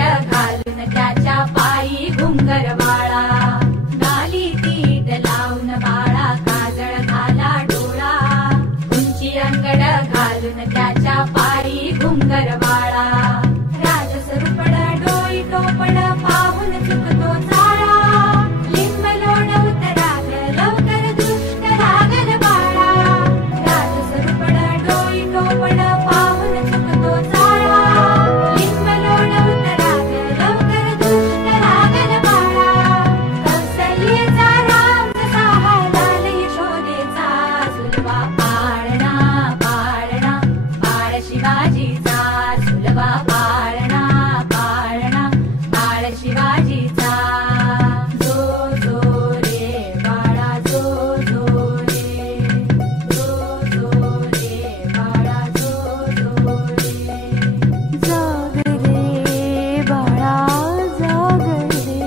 घालून त्याच्या पायी घुंगरवाळा, गाली तीट लावून बाळा काजळ घाला डोळा, उंची अंगड घालून त्याच्या पायी घुंगरवाळा, राजसरुपड डोई टोपड पाहून चुकतो चाळा, लिंब लोणवत राग लवकर दुष्ट लागल बाळा, राजसरुपड डोई टोपड पाहून चुकतो चाळा, लिंब लोणवत राग लवकर दुष्ट लागल बाळा, कौसल्येचा राम जसा लाल यशोदेचा सुलभा पाळणा पाळणा बाळ शिवाजीचा, सुलभा पाळणा पाळणा बाळ शिवाजीचा, जो जो रे बाळा जो जो रे, जो जो रे बाळा जो जो रे, जाग रे बाळा जाग रे,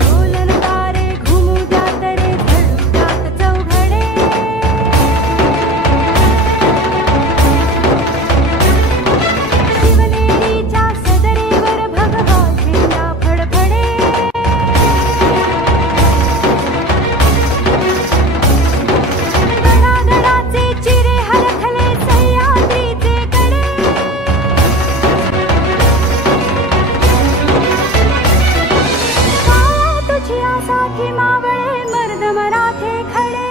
ढोलन तारे घुमू द्यात रे झळू द्यात चौघडे, शिवनेरीच्या सदरेवर भगवा झेंडा फडफडे, गडागडाचे चिरे हलखले सह्याद्रीचे कडे, माया तुझी आसाठी मावळे मर्द मराठे खडे,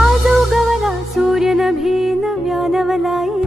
आज उगवला सूर्य नभी नव्या नवलाई